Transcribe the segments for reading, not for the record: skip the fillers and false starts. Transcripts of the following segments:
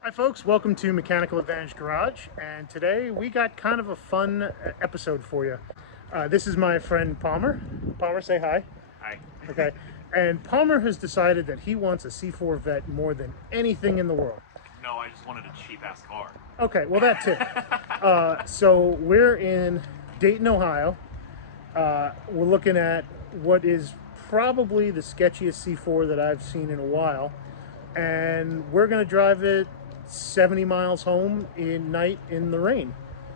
Hi folks, welcome to Mechanical Advantage Garage, and today we got kind of a fun episode for you. This is my friend Palmer. Palmer, say hi. Hi. Okay. And Palmer has decided that he wants a C4 Vet more than anything in the world. No, I just wanted a cheap-ass car. Okay, well that too. So we're in Dayton, Ohio. We're looking at what is probably the sketchiest C4 that I've seen in a while. And we're going to drive it 70 miles home in the rain.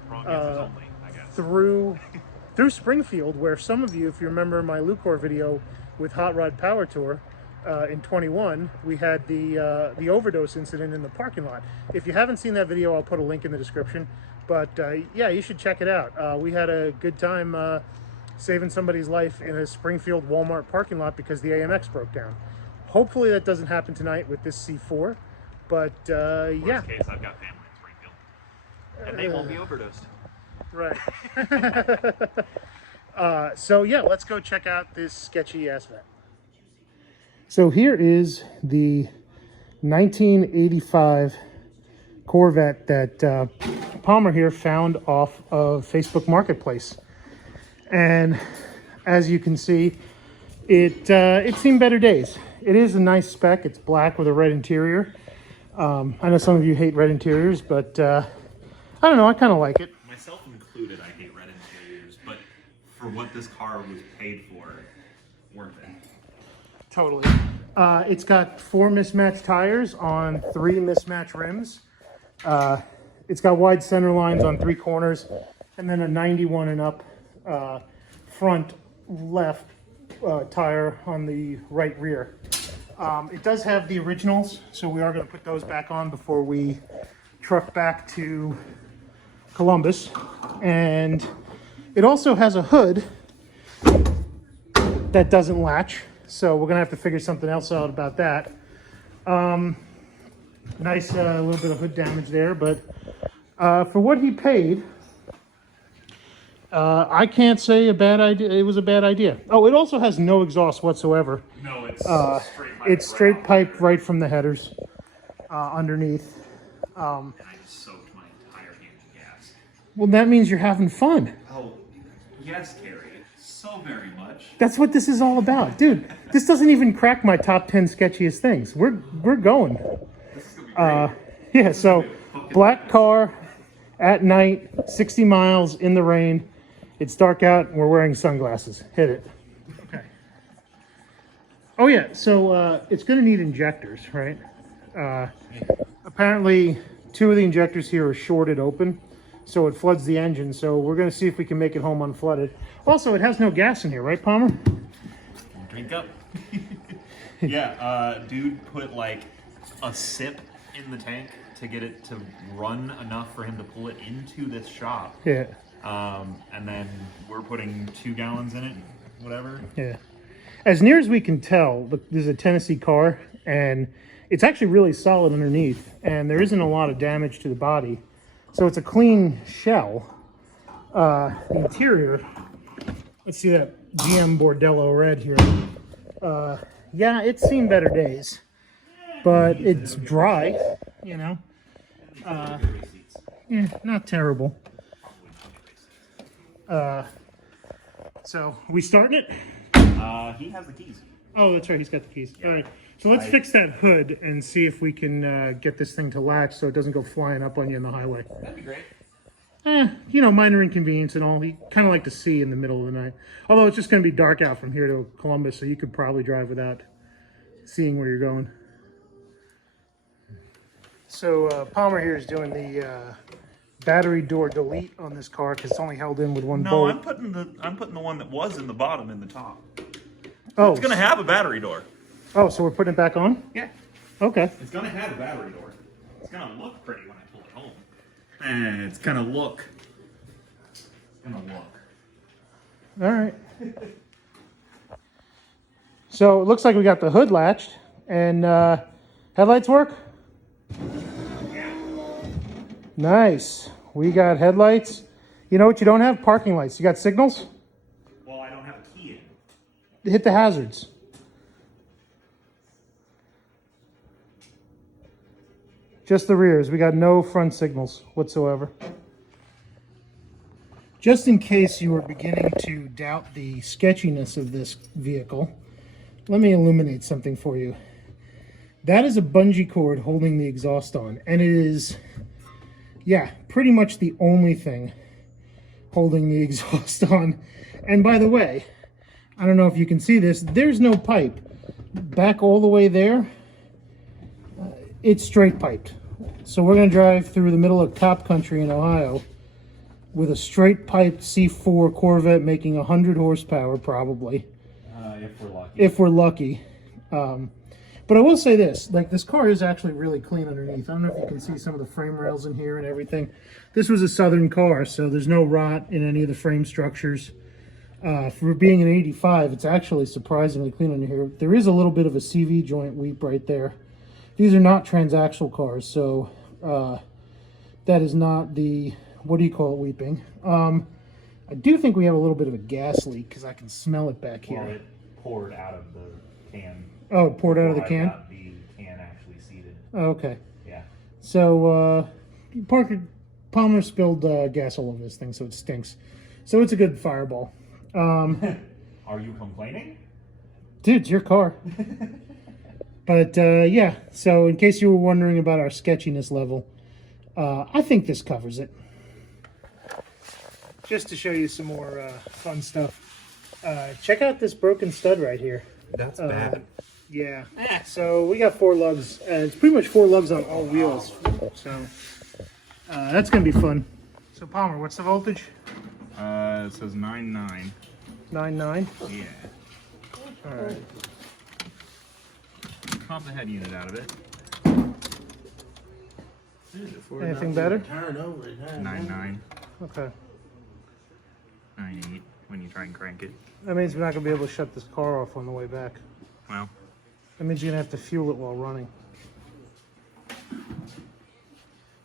Wrong answers only, I guess. Through Springfield, where some of you, if you remember my Lucor video with Hot Rod Power Tour in 21, we had the overdose incident in the parking lot. If you haven't seen that video, I'll put a link in the description. But yeah, you should check it out. We had a good time saving somebody's life in a Springfield Walmart parking lot because the AMX broke down. Hopefully that doesn't happen tonight with this C4. But yeah. Worst case, I've got family in Springfield. And they won't be overdosed. Right. So yeah, let's go check out this sketchy ass vet. So here is the 1985 Corvette that Palmer here found off of Facebook Marketplace. And as you can see, it's seen better days. It is a nice spec. It's black with a red interior. I know some of you hate red interiors, but I don't know, I kind of like it. Myself included, I hate red interiors, but for what this car was paid for, worth it. Totally. It's got 4 mismatched tires on 3 mismatched rims. It's got wide center lines on 3 corners, and then a 91 and up front left tire on the right rear. It does have the originals, so we are going to put those back on before we truck back to Columbus. And it also has a hood that doesn't latch, so we're going to have to figure something else out about that. Nice little bit of hood damage there, but for what he paid, I can't say a bad idea. It was a bad idea. Oh, it also has no exhaust whatsoever. No, it's straight pipe. It's straight pipe right from the headers underneath. And I just soaked my entire hand in gas. Well, that means you're having fun. Oh, yes, Carrie. So very much. That's what this is all about, dude. This doesn't even crack my top 10 sketchiest things. We're going. This is going to be great. Yeah. So, black car at night, 60 miles in the rain. It's dark out, and we're wearing sunglasses. Hit it. Okay. Oh, yeah. So, it's going to need injectors, right? Apparently, 2 of the injectors here are shorted open, so it floods the engine. So, we're going to see if we can make it home unflooded. Also, it has no gas in here, right, Palmer? Drink up. Yeah, dude put like a sip in the tank to get it to run enough for him to pull it into this shop. Yeah. And then we're putting 2 gallons in it, whatever. Yeah. As near as we can tell, this is a Tennessee car, and it's actually really solid underneath, and there isn't a lot of damage to the body. So it's a clean shell. The interior, let's see that GM Bordello red here. Yeah, it's seen better days, but it's dry, you know. Yeah, not terrible. So, we starting it? He has the keys. Oh, that's right, he's got the keys. All right, so let's fix that hood and see if we can get this thing to latch so it doesn't go flying up on you in the highway. That'd be great. You know, minor inconvenience and all. You kind of like to see in the middle of the night. Although it's just going to be dark out from here to Columbus, so you could probably drive without seeing where you're going. So Palmer here is doing the battery door delete on this car because it's only held in with one bolt. I'm putting the one that was in the bottom in the top. Oh, It's gonna have a battery door. oh, so we're putting it back on? Yeah. Okay. It's gonna have a battery door. It's gonna look pretty when I pull it home. And it's gonna look. All right. So it looks like we got the hood latched and headlights work? Nice. We got headlights. You know what you don't have? Parking lights. You got signals? Well, I don't have a key in. Hit the hazards. Just the rears. We got no front signals whatsoever. Just in case you were beginning to doubt the sketchiness of this vehicle, let me illuminate something for you. That is a bungee cord holding the exhaust on, and it is, yeah, pretty much the only thing holding the exhaust on. And by the way, I don't know if you can see this, there's no pipe. Back all the way there, it's straight piped. So we're going to drive through the middle of Cop Country in Ohio with a straight piped C4 Corvette making 100 horsepower probably. If we're lucky. If we're lucky. But I will say this, like, this car is actually really clean underneath. I don't know if you can see some of the frame rails in here and everything. This was a Southern car, so there's no rot in any of the frame structures. For being an 85, it's actually surprisingly clean under here. There is a little bit of a CV joint weep right there. These are not transaxle cars, so that is not the, what do you call it, weeping. I do think we have a little bit of a gas leak because I can smell it back here. Well, it poured out of the can. Oh, it poured out of the can? Got the can actually seated. Oh, okay. Yeah. So, Palmer spilled gas all over this thing, so it stinks. So it's a good fireball. Are you complaining? Dude, it's your car. But, yeah, so in case you were wondering about our sketchiness level, I think this covers it. Just to show you some more fun stuff. Check out this broken stud right here. That's bad. Yeah. So we got 4 lugs. It's pretty much 4 lugs on all wheels. So that's going to be fun. So Palmer, what's the voltage? It says 9.9. 9.9? Yeah. All right. Pop the head unit out of it. Anything better? 9.9. Okay. 9.8 when you try and crank it. That means we're not going to be able to shut this car off on the way back. Well. That means you're going to have to fuel it while running.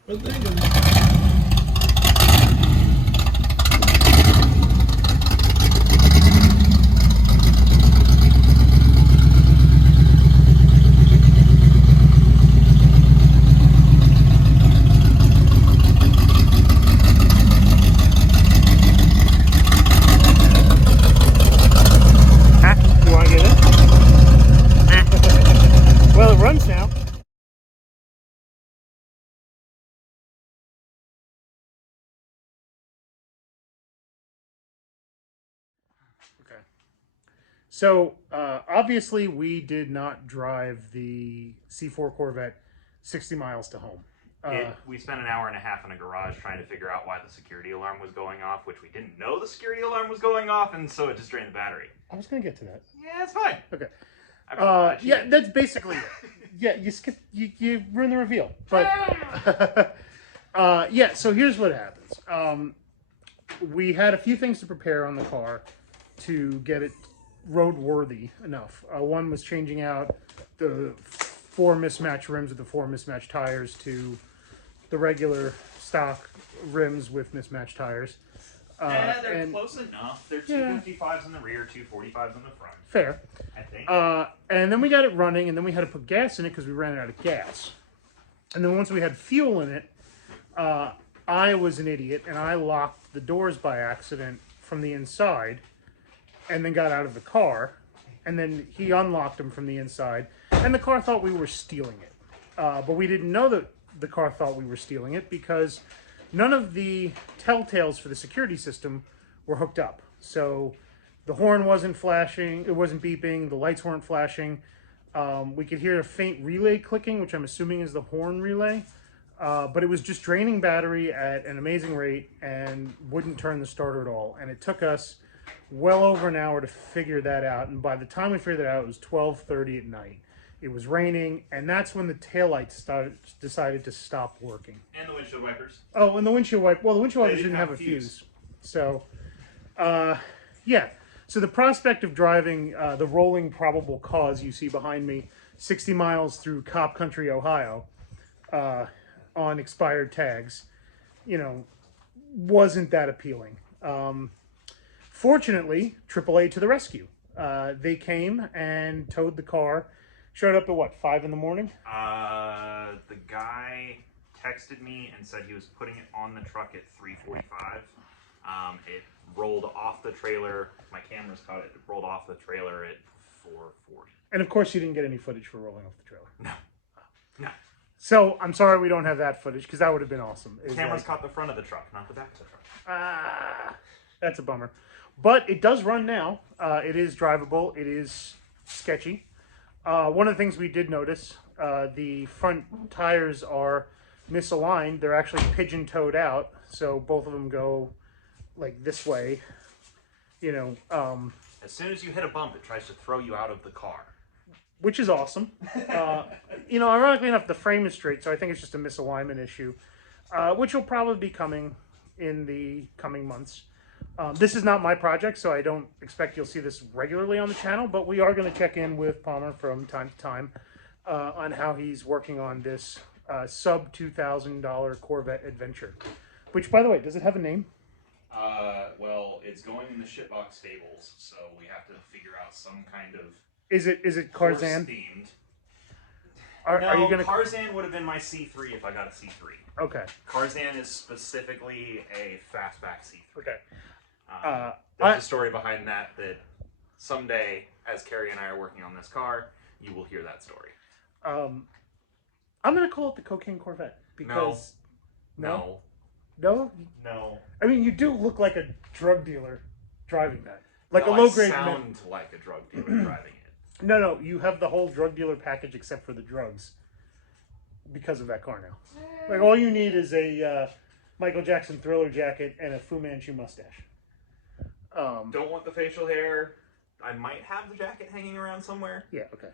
Well, think of it. You want to get it? Well, it runs now. Okay. So, obviously, we did not drive the C4 Corvette 60 miles to home. We spent an hour and a half in a garage trying to figure out why the security alarm was going off, which we didn't know the security alarm was going off, and so it just drained the battery. I was going to get to that. Yeah, it's fine. Okay. Yeah, that's basically it. Yeah, you ruined the reveal. But yeah, so here's what happens. We had a few things to prepare on the car to get it roadworthy enough. One was changing out the 4 mismatched rims with the 4 mismatched tires to the regular stock rims with mismatched tires. Yeah, they're close enough. They're 255s in the rear, 245s in the front. Fair. I think. And then we got it running, and then we had to put gas in it because we ran out of gas. And then once we had fuel in it, I was an idiot, and I locked the doors by accident from the inside, and then got out of the car, and then he unlocked them from the inside, and the car thought we were stealing it. But we didn't know that the car thought we were stealing it because none of the telltales for the security system were hooked up. So the horn wasn't flashing, it wasn't beeping, the lights weren't flashing. We could hear a faint relay clicking, which I'm assuming is the horn relay. But it was just draining battery at an amazing rate and wouldn't turn the starter at all. And it took us well over an hour to figure that out. And by the time we figured it out, it was 12:30 at night. It was raining, and that's when the taillights decided to stop working. And the windshield wipers. Oh, and the windshield wiper. Well, the windshield wipers didn't have a fuse. So, yeah. So the prospect of driving the rolling probable cause you see behind me, 60 miles through Cop Country, Ohio, on expired tags, you know, wasn't that appealing. Fortunately, AAA to the rescue. They came and towed the car. Showed up at what, 5 in the morning? The guy texted me and said he was putting it on the truck at 3:45. It rolled off the trailer. My camera's caught it. It rolled off the trailer at 4:40. And of course, you didn't get any footage for rolling off the trailer. No. No. So I'm sorry we don't have that footage because that would have been awesome. The camera's caught the front of the truck, not the back of the truck. That's a bummer. But it does run now. It is drivable. It is sketchy. One of the things we did notice, the front tires are misaligned. They're actually pigeon-toed out, so both of them go like this way. You know, as soon as you hit a bump, it tries to throw you out of the car. Which is awesome. You know, ironically enough, the frame is straight, so I think it's just a misalignment issue, which will probably be coming in the coming months. This is not my project, so I don't expect you'll see this regularly on the channel, but we are going to check in with Palmer from time to time on how he's working on this sub $2,000 Corvette Adventure. Which, by the way, does it have a name? Well, it's going in the shitbox stables, so we have to figure out some kind of... Is it Tarzan themed? Are you gonna... Tarzan would have been my C3 if I got a C3. Okay. Tarzan is specifically a fastback C3. Okay. There's a story behind that someday, as Carrie and I are working on this car, you will hear that story. I'm gonna call it the Cocaine Corvette because No. I mean, you do look like a drug dealer driving that, like a low grade. Sound like a drug dealer driving it. No, you have the whole drug dealer package except for the drugs because of that car now. Like all you need is a Michael Jackson Thriller jacket and a Fu Manchu mustache. Don't want the facial hair. I might have the jacket hanging around somewhere. Yeah. Okay.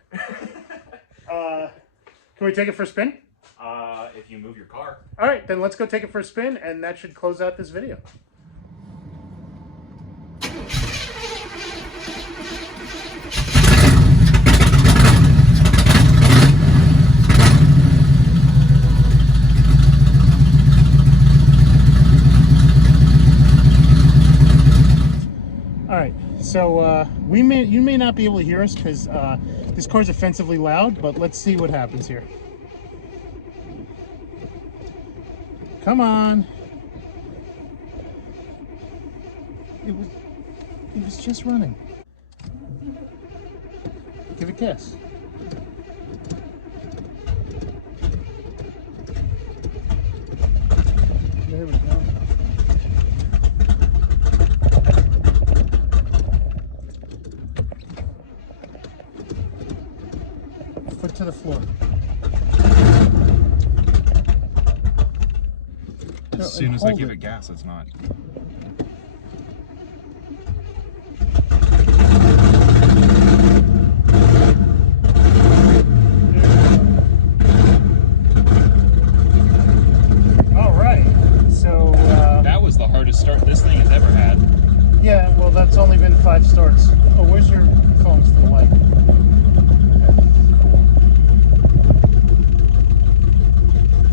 Can we take it for a spin? If you move your car. All right, then let's go take it for a spin, and that should close out this video. All right, so you may not be able to hear us because this car's offensively loud, but let's see what happens here. Come on. It was just running. Give it gas. There we go. Foot to the floor. As soon as I give it gas, it's not. All right. So that was the hardest start this thing has ever had. Yeah, well, that's only been 5 starts. Oh, where's your phones for the light?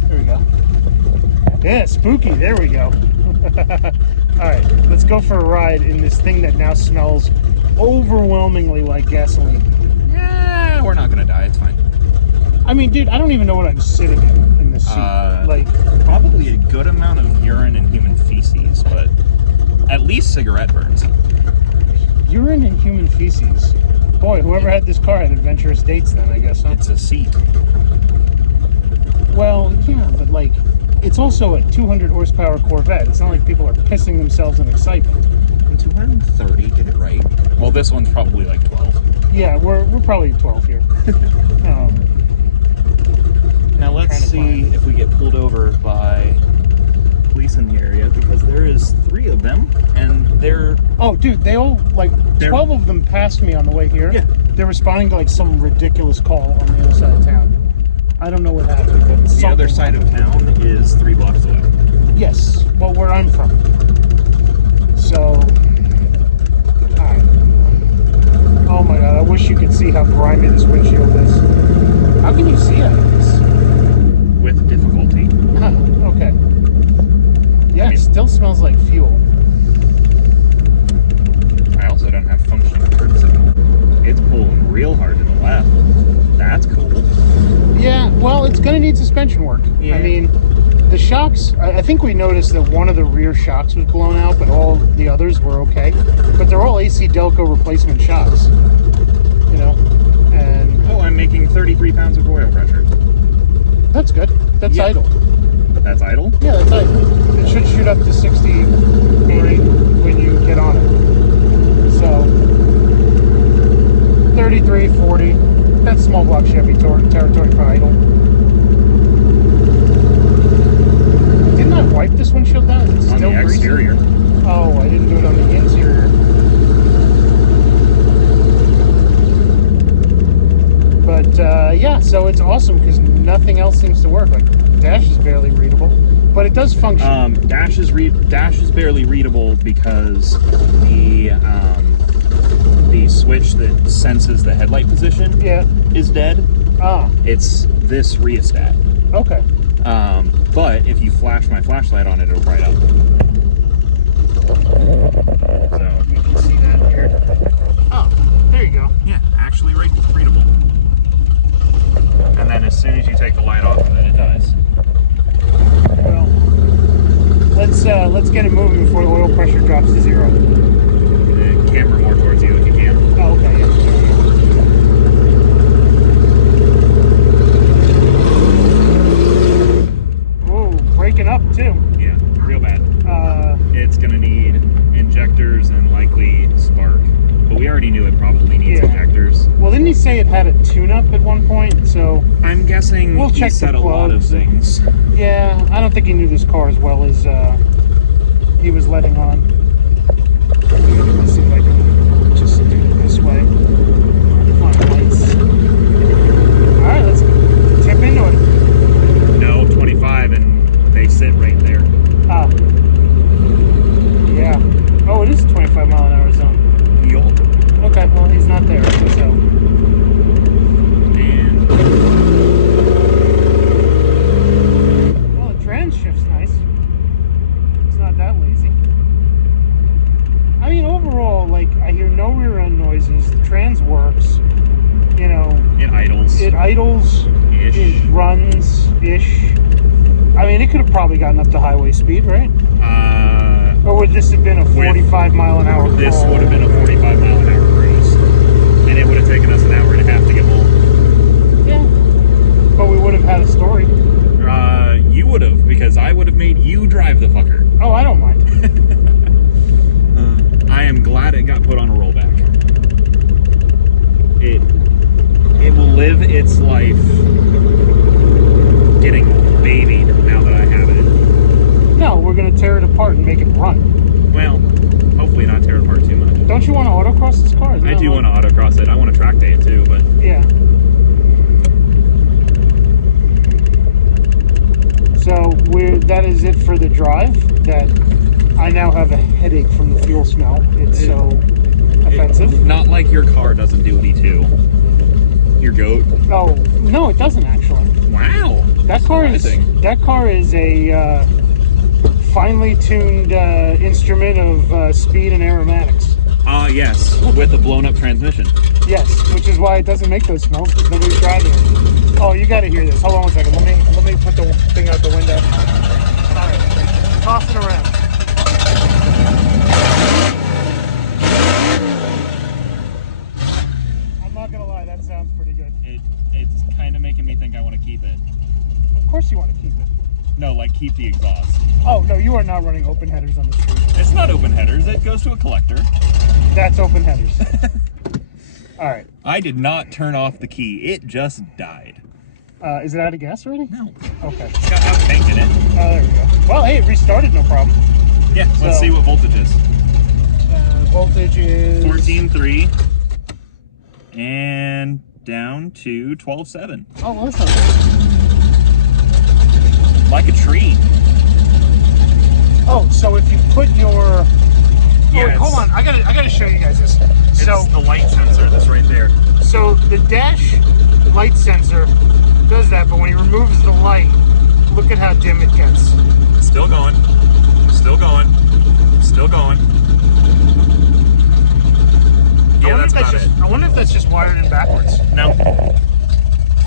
There we go. Yeah, spooky. There we go. All right, let's go for a ride in this thing that now smells overwhelmingly like gasoline. Yeah, we're not gonna die. It's fine. I mean, dude, I don't even know what I'm sitting in this seat. Like, probably a good amount of urine and human feces, but at least cigarette burns. Urine and human feces. Boy, whoever had this car had adventurous dates then, I guess, huh? It's a seat. Well, yeah, but like, it's also a 200 horsepower Corvette. It's not like people are pissing themselves in excitement. 230, get it right. Well, this one's probably like 12. Yeah, we're probably 12 here. Now let's see if we get pulled over by police in the area, because there is 3 of them, and they're... Oh, dude, they all, like, 12 of them passed me on the way here. Yeah. They're responding to, like, some ridiculous call on the other side of town. I don't know what happened, but the other side of town is 3 blocks away. Yes, well, where I'm from. So, alright. Oh my god, I wish you could see how grimy this windshield is. How can you see out of this? With difficulty. Okay. Yeah, it still smells like fuel. I also also don't have functioning turn signal. It's pulling real hard to the left. That's cool. Yeah, well, it's going to need suspension work. Yeah. I mean, the shocks, I think we noticed that one of the rear shocks was blown out, but all the others were okay. But they're all AC Delco replacement shocks, you know, and... Oh, I'm making 33 pounds of oil pressure. That's good. That's Yeah. idle. That's idle? Yeah, that's idle. It should shoot up to 60 when you get on it. So, 33, 40. That's small block Chevy territory for idle. Didn't I wipe this windshield down? Is it On still the greasy? exterior. Oh, I didn't do it on the interior. But yeah, so it's awesome because nothing else seems to work. Like, dash is barely readable, but it does function. Dash is barely readable because the switch that senses the headlight position Yeah. is dead. Ah, It's this rheostat. okay. But if you flash my flashlight on it, it'll bright up. So You can see that here. Oh, there you go. yeah, actually readable. And then as soon as you take the light off of it, it dies. Well, let's get it moving before the oil pressure drops to 0. The camera more towards you if you can. Oh, okay. Yeah. Ooh, breaking up too. Yeah, real bad. Uh, It's gonna need injectors and likely spark. But we already knew it probably needs Yeah. injectors. well, didn't he say it had a tune-up at one point? So I'm guessing We'll he check the said a lot of plugs. things. yeah, I don't think he knew this car as well as he was letting on. Let's see if I can just do it this way. Find lights. All right, let's tip into it. No, 25 and they sit right there. Ah. Yeah. Oh, it is a 25 mile an hour zone. Yup. Okay, well, he's not there, so. And Well, the trans shift's nice. It's not that lazy. I mean, overall, like, I hear no rear end noises. The trans works. You know, it idles. it idles. Ish. It runs-ish. I mean, it could have probably gotten up to highway speed, right? Or would this have been a 45 mile an hour This crawl? would have been a 45 mile an hour cruise. And it would have taken us an hour and a half to get home. Yeah. But we would have had a story. You would have, because I would have made you drive the fucker. Oh, I don't mind. I am glad it got put on a rollback. It will live its life getting babied now that I have it. No, we're going to tear it apart and make it run. Well, hopefully not tear it apart too much. Don't you want to autocross this car? I do want to autocross it. I want to track day it too, but Yeah. So that is it for the drive. That I now have a headache from the fuel smell. It's so offensive. not like your car doesn't do E2. Your goat. Oh no, it doesn't actually. Wow. That car is a finely tuned instrument of speed and aromatics. Yes, with a blown up transmission. Yes, which is why it doesn't make those smells because nobody's driving it. Oh, you got to hear this. Hold on one second. Let me put the thing out the window. All right, toss it around. I'm not gonna lie, that sounds pretty good. It's kind of making me think I want to keep it. Of course you want to keep it. No, like keep the exhaust. Oh no, you are not running open headers on the street. It's not open headers. It goes to a collector. That's open headers. All right. I did not turn off the key. It just died. Is it out of gas already? No. Okay. It's got no tank in it. Oh, there we go. Well, hey, it restarted, no problem. Yeah, let's So- see what voltage is. Voltage is 14.3 and down to 12.7. Oh, well, that's not bad. Like a tree. Oh, so if you put your Yeah, wait, hold on, I gotta show you guys this. It's So the light sensor that's right there. so the dash light sensor does that, but when he removes the light, look at how dim it gets. Still going. Still going. Still going. Yeah, that's about it. I wonder if that's just wired in backwards. No,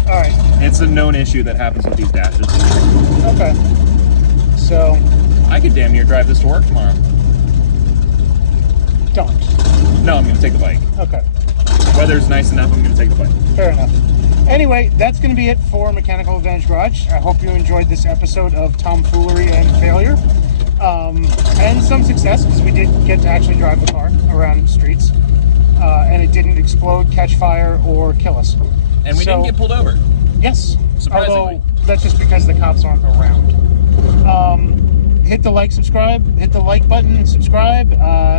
All right. it's a known issue that happens with these dashes. Okay. So I could damn near drive this to work tomorrow. don't. No, I'm going to take the bike. Okay. Weather's nice enough, I'm going to take the bike. Fair enough. Anyway, that's going to be it for Mechanical Advantage Garage. I hope you enjoyed this episode of tomfoolery and failure. And some success, because we did get to actually drive the car around the streets. And it didn't explode, catch fire, or kill us. And we didn't get pulled over. Yes. Surprisingly. Although, that's just because the cops aren't around. Hit the like, subscribe. Hit the like button, subscribe.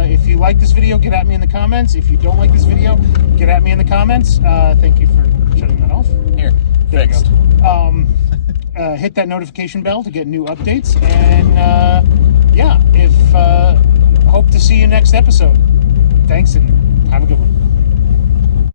If you like this video, get at me in the comments. If you don't like this video, get at me in the comments. Thank you for shutting that off. Here, There you fixed. go. Hit that notification bell to get new updates. And yeah, hope to see you next episode. Thanks and have a good one.